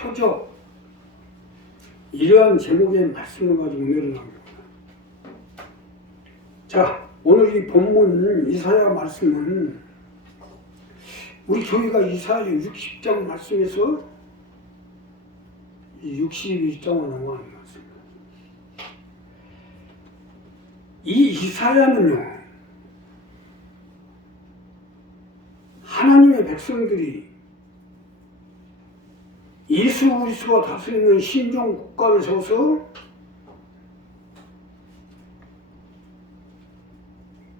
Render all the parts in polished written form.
표적, 이러한 제목의 말씀을 가지고 오늘은 나옵니다. 자, 오늘 이 본문 이사야 말씀은 우리 교회가 이사야 60장 말씀에서 61장으로 넘어가는 말씀입니다. 이 이사야는요, 하나님의 백성들이 예수 그리스도가 다스리는 신종 국가를 세워서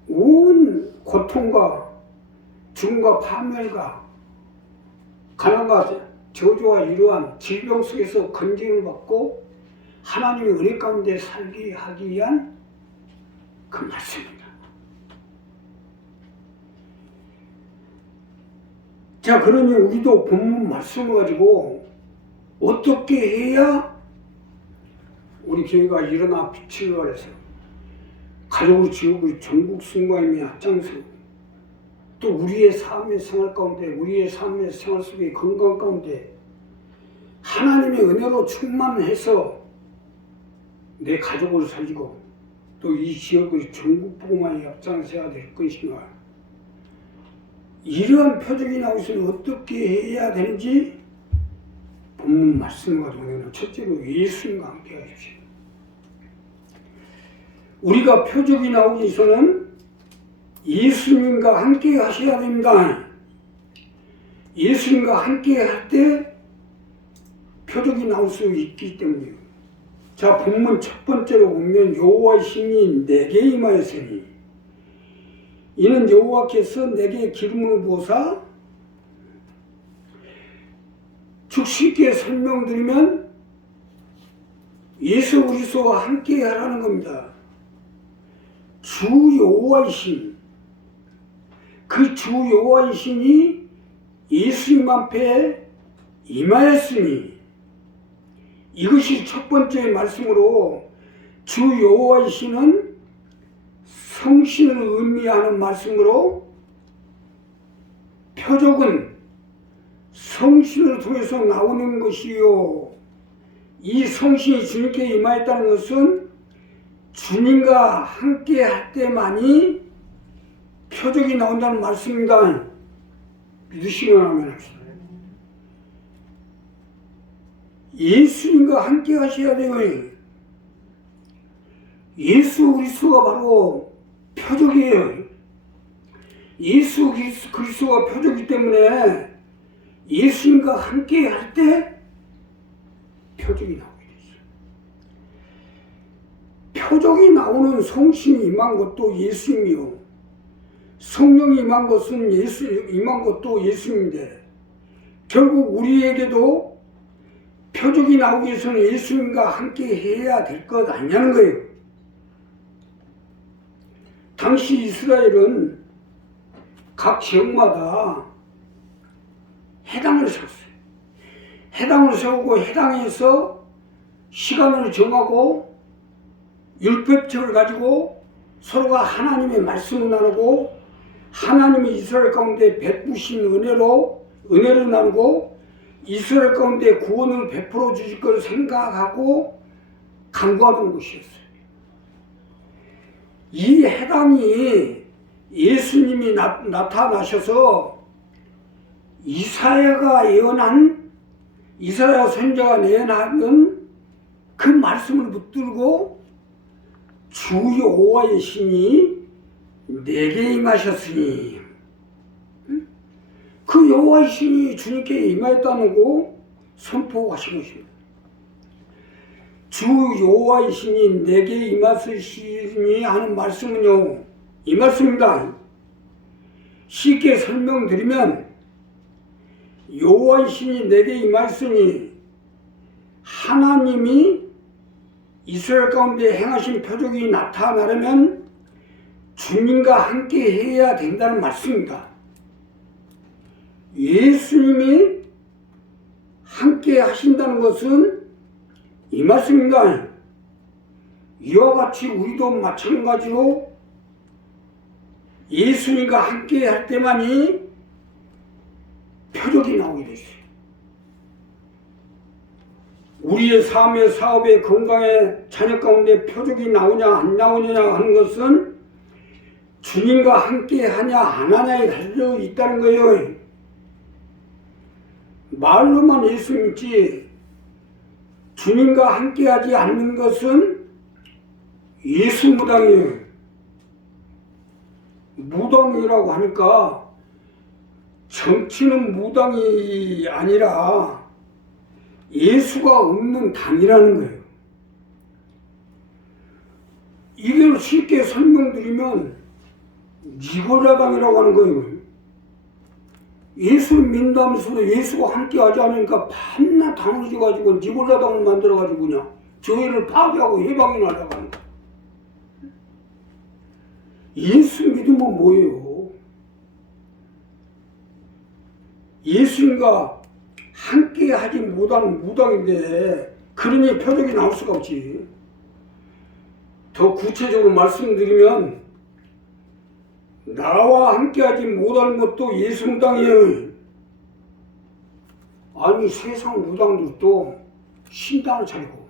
온 고통과 죽음과 파멸과 가난과 저주와 이러한 질병 속에서 건짐을 받고 하나님의 은혜 가운데 살게 하기 위한 그 말씀입니다. 자, 그러니 우리도 본문 말씀을 가지고 어떻게 해야 우리 교회가 일어나 빛을 발해서 가족을 지우고 전국 승부하며 앞장서고 또 우리의 삶의 생활 가운데, 우리의 삶의 생활 속의 건강 가운데 하나님의 은혜로 충만해서 내 가족을 살리고 또 이 지역의 전국 복음화에 앞장서야 될 것인가, 이러한 표적이 나오시면 어떻게 해야 되는지 본문 말씀을 가지고 첫째로 예수님과 함께 하십시오. 우리가 표적이 나오기 위해서는 예수님과 함께 하셔야 됩니다. 예수님과 함께 할 때 표적이 나올 수 있기 때문이에요. 자, 본문 첫 번째로 보면 여호와의 신이 내게 임하였으니 이는 여호와께서 내게 기름을 부어사, 즉 쉽게 설명드리면 예수 그리스도와 함께 하라는 겁니다. 주 여호와의 신, 그 주 여호와의 신이 예수님 앞에 임하였으니, 이것이 첫 번째 말씀으로 주 여호와의 신은 성신을 의미하는 말씀으로, 표적은 성신을 통해서 나오는 것이요, 이 성신이 주님께 임하였다는 것은 주님과 함께 할 때만이 표적이 나온다는 말씀입니다. 믿으시면 하면 합시다. 예수님과 함께 하셔야 돼요. 예수 그리스도가 바로 표적이에요. 예수 그리스도가 표적이기 때문에 예수님과 함께 할 때 표적이 나오게 되죠. 표적이 나오는 성신이 임한 것도 예수님이요, 성령이 임한 것은 임한 것도 예수님인데, 결국 우리에게도 표적이 나오기 위해서는 예수님과 함께 해야 될 것 아니냐는 거예요. 당시 이스라엘은 각 지역마다 해당을 세웠어요. 해당을 세우고 해당에서 시간을 정하고 율법책을 가지고 서로가 하나님의 말씀을 나누고 하나님이 이스라엘 가운데 베푸신 은혜를 나누고 이스라엘 가운데 구원을 베풀어 주실 것을 생각하고 간구하던 것이었어요. 이 해당이 예수님이 나타나셔서 이사야 선지자가 예언하는 그 말씀을 붙들고 주 여호와의 신이 내게 임하셨으니, 그 여호와의 신이 주님께 임하였다는 거 선포하신 것입니다. 주 여호와의 신이 내게 임하셨으니 하는 말씀은요, 이 말씀입니다. 쉽게 설명드리면 여호와의 신이 내게 임하였으니 하나님이 이스라엘 가운데 행하신 표적이 나타나려면 주님과 함께 해야 된다는 말씀입니다. 예수님이 함께 하신다는 것은 이 말씀입니다. 이와 같이 우리도 마찬가지로 예수님과 함께 할 때만이 표적이 나오게 되죠. 우리의 삶의 사업의 건강의 자녀 가운데 표적이 나오냐 안 나오느냐 하는 것은 주님과 함께 하냐 안 하냐에 달려 있다는 거예요. 말로만 예수 믿지 주님과 함께 하지 않는 것은 예수 무당이에요. 무당이라고 하니까 정치는 무당이 아니라 예수가 없는 당이라는 거예요. 이걸 쉽게 설명드리면 니고라당이라고 하는 거예요. 예수를 믿는다면서도 예수가 함께 하지 않으니까 밤낮 당해져가지고 니고라당을 만들어가지고 그냥 교회를 파괴하고 해방이 나려고 하는 거예요. 예수 믿으면 뭐예요? 예수님과 함께 하지 못하는 무당인데 그러니 표적이 나올 수가 없지. 더 구체적으로 말씀드리면 나와 함께 하지 못하는 것도 예수 무당이에요. 아니 세상 무당들도 신당을 차리고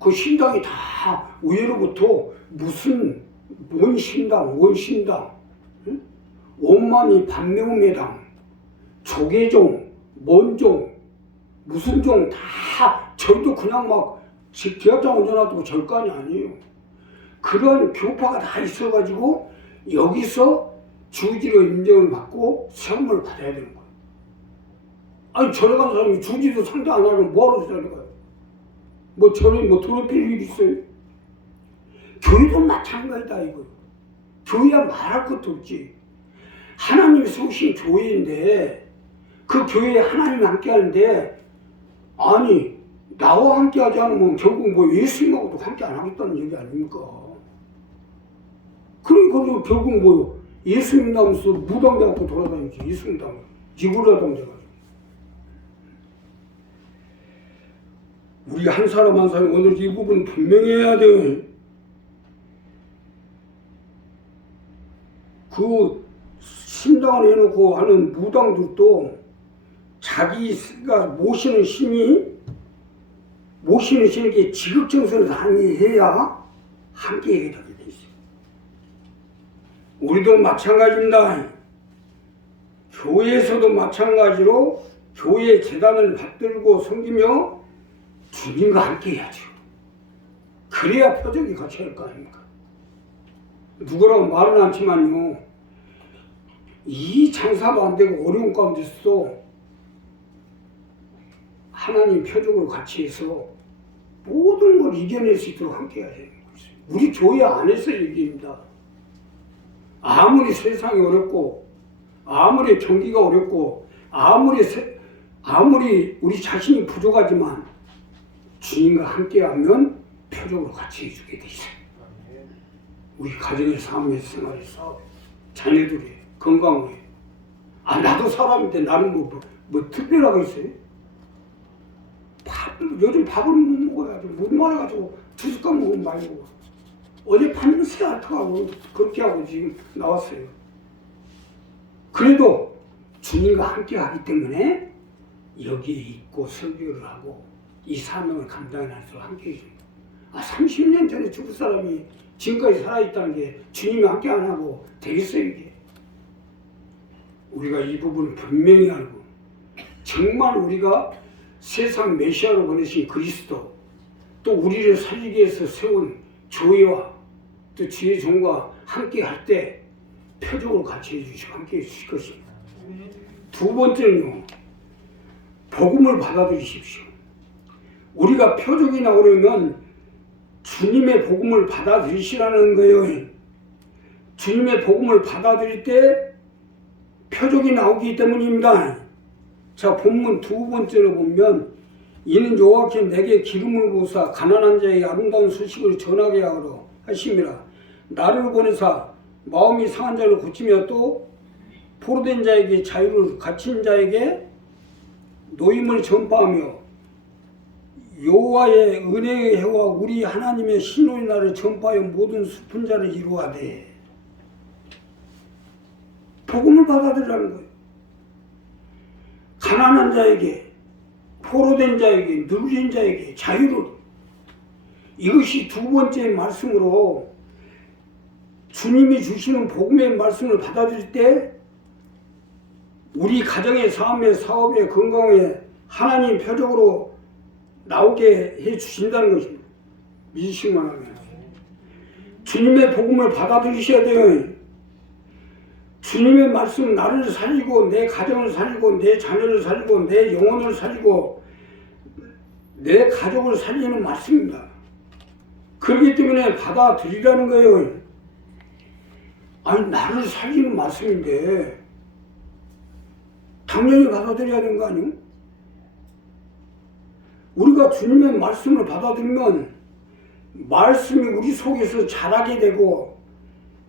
그 신당이 다 의외로부터 무슨 뭔 신당, 원 신당, 응? 원만이 반명매당, 조계종, 뭔종, 무슨 종 다 저희도 그냥 막 기합장 운전하고 절간이 아니에요. 그런 교파가 다 있어가지고 여기서 주지로 인정을 받고 세움을 받아야 되는 거예요. 아니 절에 간 사람이 주지도 상대 안 하면 뭐하러 되는 거예요? 뭐 절에 뭐 더럽힐 일 있어요? 교회도 마찬가지다 이거. 교회야 말할 것도 없지. 하나님이 세우신 교회인데 그 교회에 하나님이 함께 하는데 아니 나와 함께 하지 않으면 결국 뭐 예수님하고도 함께 안 하겠다는 얘기 아닙니까? 그러니까 결국 뭐 예수님 나면서 무당 돼갖고 돌아다니지. 예수님 나면 니고라당 돼가지고. 우리 한 사람 한 사람 오늘 이 부분 분명히 해야 돼. 그 신당을 해놓고 하는 무당들도 자기가 모시는 신이 지극정성을 다해야 함께 하게 돼 있어요. 우리도 마찬가지입니다. 교회에서도 마찬가지로 교회 재단을 받들고 섬기며 주님과 함께 해야죠. 그래야 표적이 같이 할 거 아닙니까? 누구라고 말은 않지만요. 이 장사도 안 되고 어려운 가운데서도 하나님 표적으로 같이 해서 모든 걸 이겨낼 수 있도록 함께 해야 되는 거죠. 우리 교회 안에서 얘기입니다. 아무리 세상이 어렵고 아무리 경기가 어렵고 아무리 우리 자신이 부족하지만 주님과 함께하면 표적으로 같이 해주게 돼 있어요. 우리 가정의 삶의 생활에서 자녀들이 건강을 해. 나도 사람인데 나는 뭐 특별하게 있어요? 요즘 밥을 못 먹어야지. 못 말아가지고 2숟갈 먹으면 말고. 어제 밤새 앓다가고 그렇게 하고 지금 나왔어요. 그래도 주님과 함께 하기 때문에 여기에 있고 설교를 하고 이 사명을 감당하면서 함께 해줍니다. 30년 전에 죽을 사람이 지금까지 살아있다는 게 주님이 함께 안 하고 되겠어요, 이게? 우리가 이 부분을 분명히 알고 정말 우리가 세상 메시아로 보내신 그리스도 또 우리를 살리기 위해서 세운 교회와 또 주의 종과 함께 할 때 표적으로 같이 해주시고 함께 해주실 것입니다. 두 번째는요, 복음을 받아들이십시오. 우리가 표적이 나오려면 주님의 복음을 받아들이시라는 거예요. 주님의 복음을 받아들일 때 표적이 나오기 때문입니다. 자, 본문 두 번째로 보면 이는 여호와께 내게 기름을 부으사 가난한 자에게 아름다운 소식을 전하게 하려 하심이라. 나를 보내사 마음이 상한 자를 고치며 또 포로된 자에게 자유를 갇힌 자에게 노임을 전파하며 여호와의 은혜의 해와 우리 하나님의 신호의 날을 전파하여 모든 슬픈 자를 이루하되. 복음을 받아들이라는 거예요. 가난한 자에게, 포로된 자에게, 누린 자에게 자유를, 이것이 두 번째 말씀으로 주님이 주시는 복음의 말씀을 받아들일 때 우리 가정의 삶의 사업의 건강에 하나님 표적으로 나오게 해 주신다는 것입니다. 믿으시기만 하면 주님의 복음을 받아들이셔야 돼요. 주님의 말씀, 나를 살리고 내 가정을 살리고 내 자녀를 살리고 내 영혼을 살리고 내 가족을 살리는 말씀입니다. 그렇기 때문에 받아들이라는 거예요. 아니, 나를 살리는 말씀인데 당연히 받아들여야 되는 거 아니에요? 우리가 주님의 말씀을 받아들이면 말씀이 우리 속에서 자라게 되고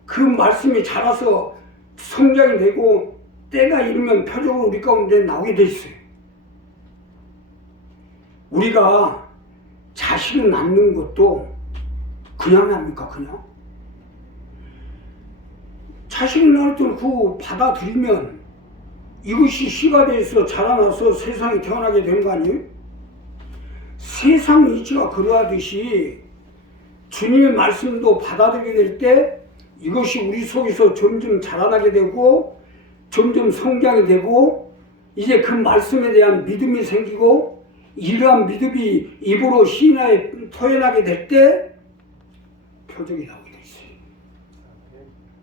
그 말씀이 자라서 성장이 되고 때가 이르면 표적으로 우리 가운데 나오게 돼 있어요. 우리가 자식을 낳는 것도 그냥 합니까? 그냥? 자식을 낳을 때 그 받아들이면 이것이 씨가 돼서 자라나서 세상에 태어나게 되는 거 아니에요? 세상 이치가 그러하듯이 주님의 말씀도 받아들이게 될 때 이것이 우리 속에서 점점 자라나게 되고 점점 성장이 되고 이제 그 말씀에 대한 믿음이 생기고 이러한 믿음이 입으로 시인하에 토해나게 될 때 표적이 나오게 돼 있어요.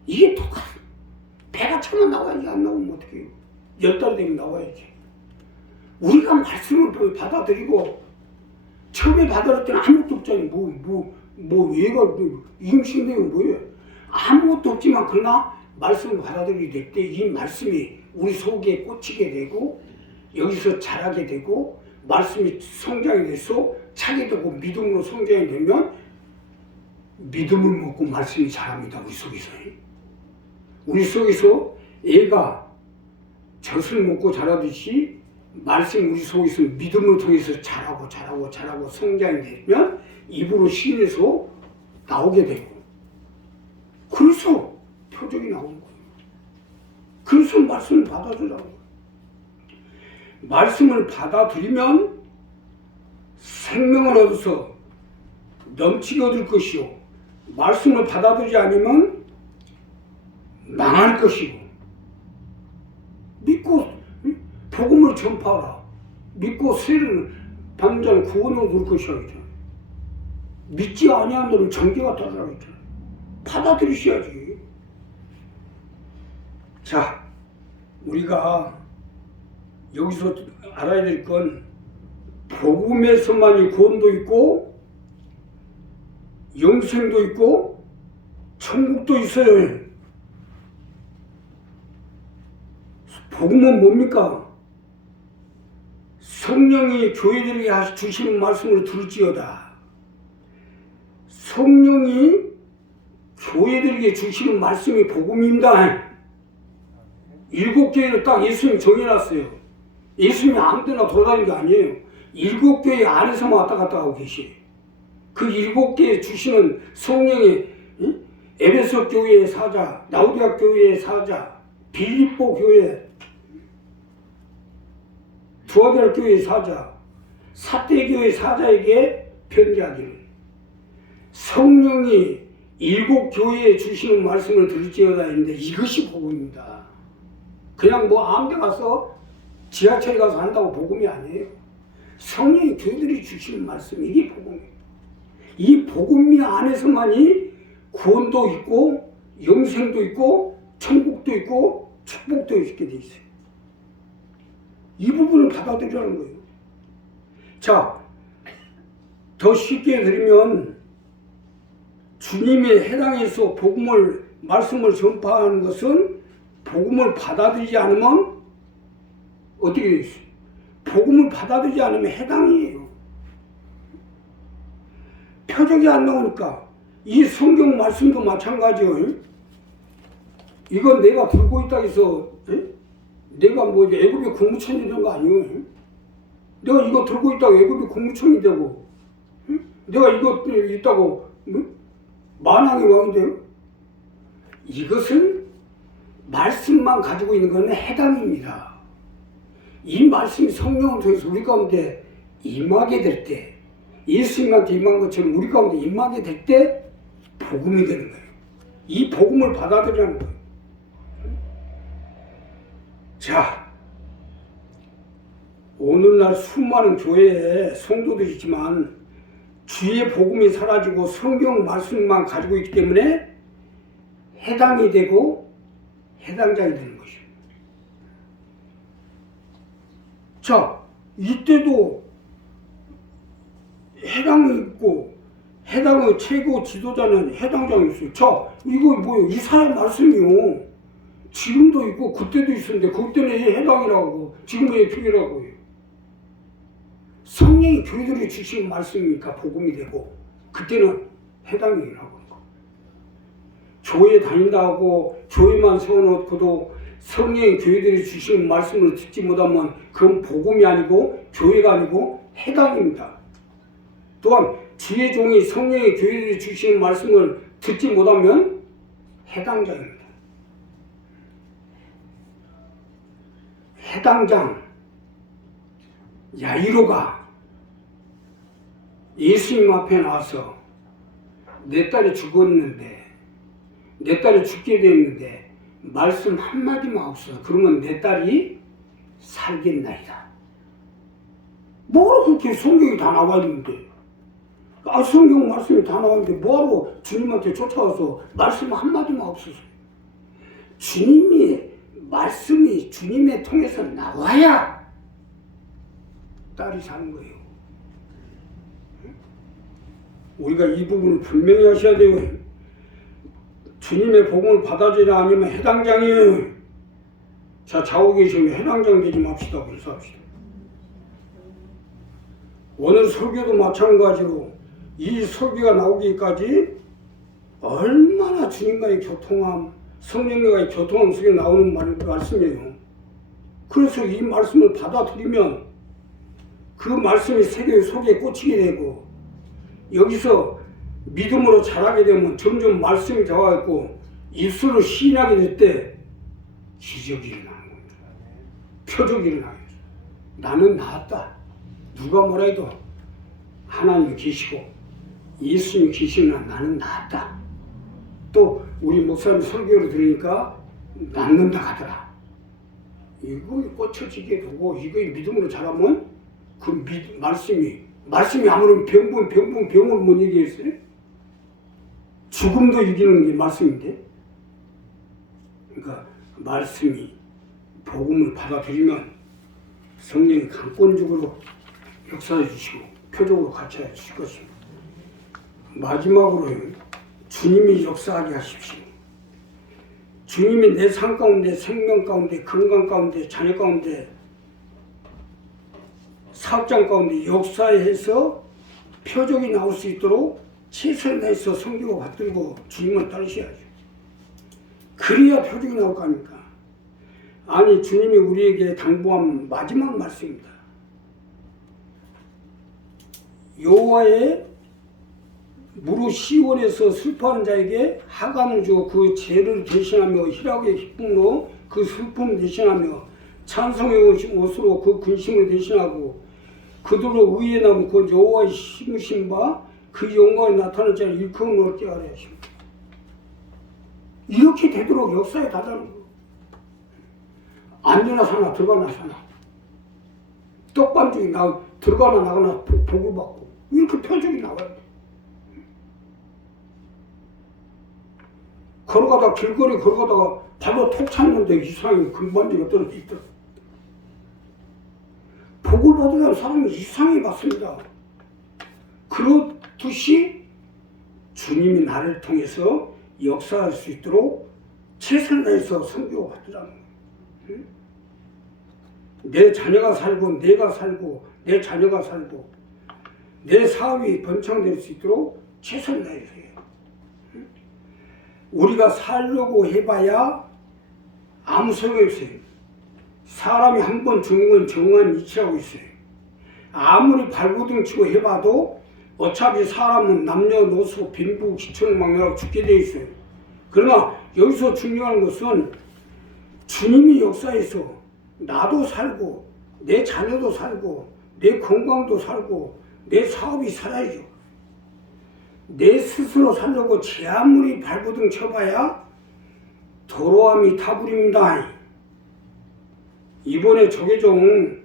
이게 똑같아. 배가 천원 나와야지. 안 나오면 어떻게 해요? 10달 되면 나와야지. 우리가 말씀을 받아들이고 처음에 받아들일 때는 아무것도 없잖아요. 얘가 임신되면 뭐예요? 아무것도 없지만 그러나 말씀을 받아들이게 될 때 이 말씀이 우리 속에 꽂히게 되고 여기서 자라게 되고 말씀이 성장이 돼서 차게 되고 믿음으로 성장이 되면 믿음을 먹고 말씀이 자랍니다. 우리 속에서. 우리 속에서 애가 젖을 먹고 자라듯이 말씀이 우리 속에서 믿음을 통해서 자라고 성장이 되면 입으로 시인해서 나오게 되고 그래서 표적이 나오는 거예요. 그래서 말씀을 받아들이라고 거예요. 말씀을 받아들이면 생명을 얻어서 넘치게 얻을 것이요 말씀을 받아들이지 않으면 망할 것이고 믿고 복음을 전파하라. 믿고 세를 받는 자는 구원을 얻을 것이라 했잖아요. 믿지 아니한 자는 정죄가 따르라고 했잖아요. 받아들이셔야지. 자, 우리가 여기서 알아야 될 건 복음에서만이 구원도 있고 영생도 있고 천국도 있어요. 복음은 뭡니까? 성령이 교회들에게 주시는 말씀을 들을지어다. 성령이 교회들에게 주시는 말씀이 복음입니다. 7교회를 딱 예수님이 정해놨어요. 예수님이 아무데나 돌아다니는 게 아니에요. 7교회 안에서만 왔다 갔다 하고 계시에요. 그 7교회에 주시는 성령이 에베소 교회의 사자, 라우디아 교회의 사자, 빌립보 교회, 두아데라 교회의 사자, 사대 교회의 사자에게 편지하기를 성령이 7교회에 주시는 말씀을 들을지어다 했는데 이것이 복음입니다. 그냥 뭐 아무데 가서 지하철에 가서 한다고 복음이 아니에요. 성령이 교회들이 주시는 말씀, 이게 복음이에요. 이 복음 안에서만이 구원도 있고 영생도 있고 천국도 있고 축복도 있게 돼 있어요. 이 부분을 받아들이라는 거예요. 자, 더 쉽게 드리면 주님의 해당해서 말씀을 전파하는 것은 복음을 받아들이지 않으면 어떻게 되어 있어요? 복음을 받아들이지 않으면 해당이에요. 표적이 안 나오니까 이 성경 말씀도 마찬가지예요. 이건 내가 들고 있다 해서 내가 뭐 애굽의 국무총리 된 거 아니에요. 내가 이거 들고 있다고 애굽의 국무총리 되고 내가 이거 있다고 만왕의 왕이 돼요. 이것은 말씀만 가지고 있는 것은 해당입니다. 이 말씀이 성령을 통해서 우리 가운데 임하게 될 때, 예수님한테 임한 것처럼 우리 가운데 임하게 될 때 복음이 되는 거예요. 이 복음을 받아들이라는 거예요. 자, 오늘날 수많은 교회에 성도들이 있지만 주의 복음이 사라지고 성경 말씀만 가지고 있기 때문에 해당이 되고 해당자가 되는 것입니다. 자, 이때도 해당이 있고 해당의 최고 지도자는 해당장이 있어요. 자, 이거 뭐예요? 이사야 말씀이요. 지금도 있고 그때도 있었는데 그때는 해당이라고 지금 왜 교회라고 해요? 성령이 교회들이 주신 말씀이니까 복음이 되고 그때는 해당이라고 하는 거. 교회 다닌다 하고 교회만 세워놓고도 성령이 교회들이 주신 말씀을 듣지 못하면 그건 복음이 아니고 교회가 아니고 해당입니다. 또한 주의 종이 성령의 교회들이 주신 말씀을 듣지 못하면 해당자입니다. 해당장 야이로가 예수님 앞에 나와서 내 딸이 죽었는데 내 딸이 죽게 되었는데 말씀 한마디만 없어. 그러면 내 딸이 살겠나이다. 뭐로 그렇게 성경이 다 나와 있는데 성경 말씀이 다 나왔는데 뭐하러 주님한테 쫓아와서 말씀 한마디만 없어서. 주님이 말씀이 주님의 통해서 나와야 딸이 사는 거예요. 우리가 이 부분을 분명히 하셔야 돼요. 주님의 복음을 받아들이라 아니면 해당장이에요. 자, 자고 계시면 해당장 되지 맙시다. 그래서합시다. 오늘 설교도 마찬가지로 이 설교가 나오기까지 얼마나 주님과의 교통함, 성령과의 교통함 속에 나오는 말씀이에요. 그래서 이 말씀을 받아들이면 그 말씀이 세계 속에 꽂히게 되고 여기서 믿음으로 자라게 되면 점점 말씀이 되어있고 입술로 시인하게 될 때 기적이 일어나는 겁니다. 표적이 일어나요. 나는 나았다. 누가 뭐라 해도 하나님 계시고 예수님 계시면 나는 나았다. 또 우리 목사님 설교를 들으니까 낫는다 하더라. 이거 꽂혀지게 되고 이거 믿음으로 자라면 그 말씀이 아무런 병을 못 얘기했어요? 죽음도 이기는 게 말씀인데. 그러니까 말씀이 복음을 받아들이면 성령이 강권적으로 역사해 주시고 표적으로 같이 해 주실 것입니다. 마지막으로 주님이 역사하게 하십시오. 주님이 내 삶 가운데, 생명 가운데, 건강 가운데, 자녀 가운데, 사업장 가운데 역사해서 표적이 나올 수 있도록 최선을 다해서 섬기고 받들고 주님을 따르셔야죠. 그래야 표적이 나올 거 아닙니까? 아니, 주님이 우리에게 당부한 마지막 말씀입니다. 여호와의 무릇 시온에서 슬퍼하는 자에게 하감을 주어 그 죄를 대신하며 희락의 기쁨으로 그 슬픔을 대신하며 찬송의 옷으로 그 근심을 대신하고 그들로 의에 남은 그 여호와의 심으신 바 그 영광이 나타날 자를 일컬음을 얻게 하려 하십니다. 이렇게 되도록 역사에 다다는 거예요. 앉으나 사나 들어가나 사나 떡반죽이 들어가나 나가나 복을 받고 이렇게 표적이 나와야 돼. 걸어가다가 길거리 걸어가다가 발로 톡 찼는데 이상하게 금반지가 떨어져 있더라. 복을 받으려는 사람이 이상하게 받습니다. 그렇듯이 주님이 나를 통해서 역사할 수 있도록 최선을 다해서 섬기고 받으라는 거예요. 내 자녀가 살고 내가 살고 내 자녀가 살고 내 사업이 번창될 수 있도록 최선을 다해서 해요. 우리가 살려고 해봐야 아무 소용이 없어요. 사람이 한 번 죽는 건 정한 이치라고 있어요. 아무리 발버둥치고 해봐도 어차피 사람은 남녀노소 빈부 기천막내라고 죽게 돼 있어요. 그러나 여기서 중요한 것은 주님이 역사에서 나도 살고 내 자녀도 살고 내 건강도 살고 내 사업이 살아야죠. 내 스스로 살려고 제 아무리 발버둥 쳐봐야 도로함이 타버립니다. 이번에 조계종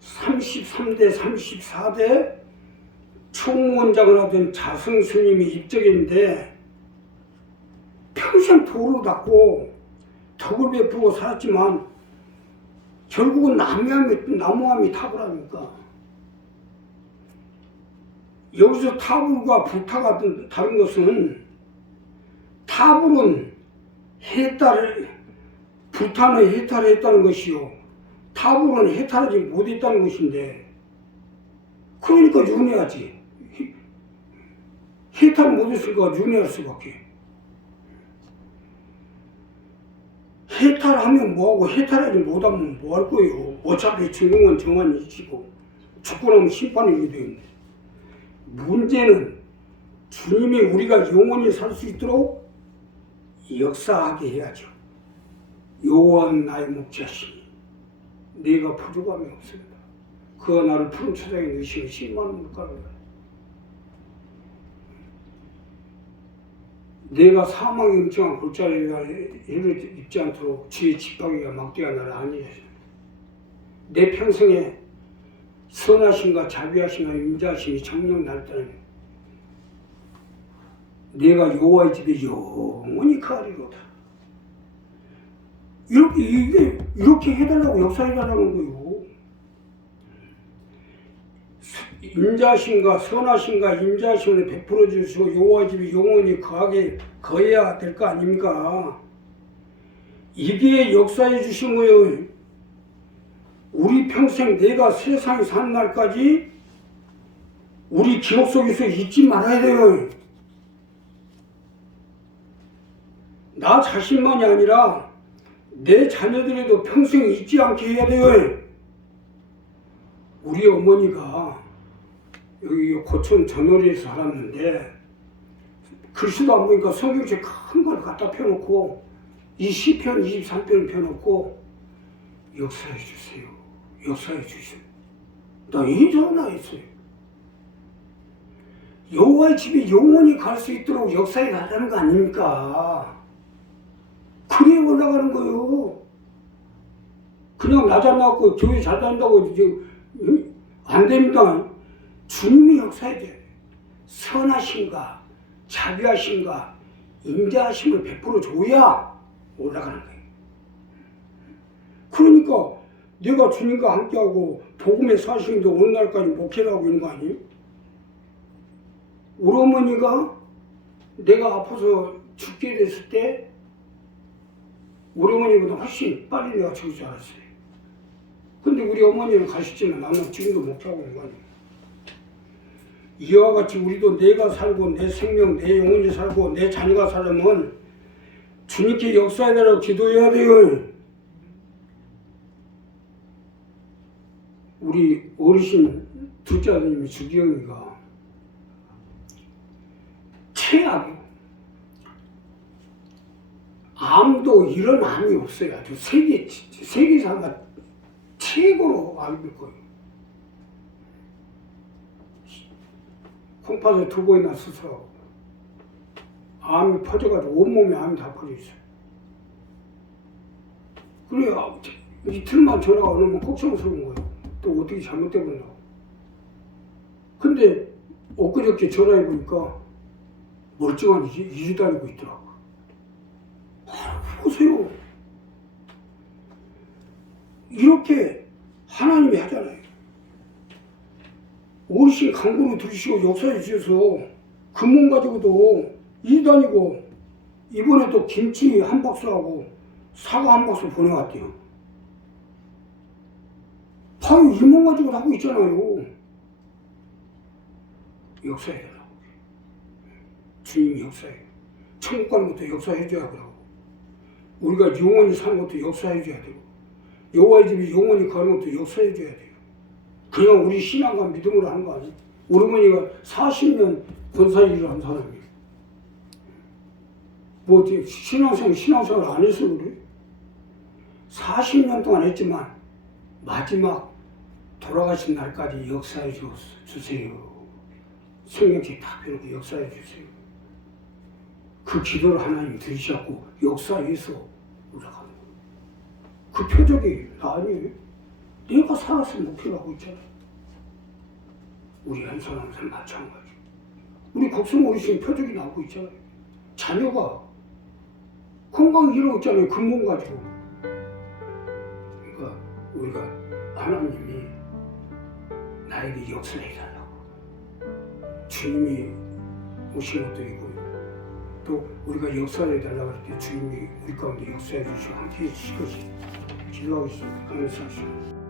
33대 34대 총무원장을 하던 자승 스님이 입적했는데 평생 도로 닦고 덕을 베푸고 살았지만 결국은 나무함이 타버라니까. 여기서 타불과 불타가 다른 것은 타불은 불타는 해탈을 했다는 것이요, 타불은 해탈하지 못했다는 것인데, 그러니까 윤회하지. 해탈 못했으니까 윤회할 수밖에. 해탈하면 뭐하고 해탈하지 못하면 뭐 할 거예요. 어차피 증공은 정한이 있고 죽고 나면 심판이 되는데, 문제는 주님이 우리가 영원히 살 수 있도록 역사하게 해야죠. 여호와는 나의 목자시니 내가 부족함이 없습니다. 그가 나를 푸른 초장에 넣으시면 10만 원 물가를. 내가 사망의 음침한 골짜기를 입지 않도록 주의 지팡이가 막대가 나를 안위하십니다. 내 평생에 선하심과 자비하심과 인자하심이 정녕 나를 따르며 내가 여호와의 집에 영원히 거하리로다. 이렇게 해달라고, 역사해달라는 거예요. 인자심과 선하심과 인자심을 베풀어 주시고 여호와의 집에 영원히 거해야 될 거 아닙니까? 이게 역사해 주신 거예요. 우리 평생 내가 세상에 사는 날까지 우리 기억 속에서 잊지 말아야 돼요. 나 자신만이 아니라 내 자녀들에도 평생 잊지 않게 해야 돼요. 우리 어머니가 여기 고촌 전월리에서 살았는데 글씨도 안 보니까 성경책 큰 걸 갖다 펴놓고 이 시편 23편을 펴놓고 역사해 주세요. 역사해 주세요. 나 이 전화했어요. 여호와의 집에 영원히 갈 수 있도록 역사해 가자는 거 아닙니까? 그래 올라가는 거예요. 그냥 나 잘 나왔고 교회 잘 다닌다고 이제 안 됩니다. 주님이 역사해야 돼요. 선하심과 자비하심과 인자하심을 베풀어 줘야 올라가는 거예요. 그러니까 내가 주님과 함께하고 복음의 사실인데 오늘날까지 목회를 하고 있는 거 아니에요? 우리 어머니가 내가 아파서 죽게 됐을 때 우리 어머니보다 훨씬 빨리 내가 죽을 줄 알았어요. 근데 우리 어머니는 가셨지만 나는 지금도 목회하고 있는 거 아니에요? 이와 같이 우리도 내가 살고 내 생명, 내 영혼이 살고 내 자녀가 살려면 주님께 역사해달라고 기도해야 돼요. 우리 어르신 둘째 아드님이 주기영이가 최악이고 암도 이런 암이 없어요. 아주 세계사가 최고로 암일 거예요. 콩팥을 2번이나 수술하고 암이 퍼져가지고 온몸에 암이 다 퍼져 있어요. 그래야 이틀만 전화가 오면 걱정스러운 거예요. 또 어떻게 잘못되겠나. 근데 엊그저께 전화해보니까 멀쩡한 2주 다니고 있더라고. 보세요. 이렇게 하나님이 하잖아요. 어르신 강구로 들으시고 역사해 주셔서 그 몸 가지고도 2주 다니고 이번에 또 김치 한 박스하고 사과 한 박스 보내왔대요. 바로 이 몸 가지고 하고 있잖아요. 역사해달라고. 주님이 역사해. 천국 가는 것도 역사해줘야 되고 우리가 영원히 사는 것도 역사해줘야 되고 여호와의 집에 영원히 가는 것도 역사해줘야 돼요. 그냥 우리 신앙과 믿음으로 하는 거 아니에요. 우리 어머니가 40년 권사 일을 한 사람이에요. 뭐 신앙생활 안 해서 그래. 40년 동안 했지만 마지막 돌아가신 날까지 역사해 주세요. 성경책 다 펴놓고 역사해 주세요. 그 기도를 하나님 들으셨고 역사해서 올라가는 거예요. 그 표적이 나 아니에요. 내가 살아서 목표를 하고 있잖아. 우리 한 사람 마찬가지. 우리 곡성 어르신 표적이 나오고 있잖아요. 자녀가 건강 잃어있잖아요. 근본 가지고. 그러니까 우리가 하나님이 나에게 역사해달라고. 주님이 오신 것도 있고 또 우리가 역사해달라고 할 때 주님이 우리 가운데 역사해 주시고 함께 해주실 것이 기도하겠습니다. 감사합니다.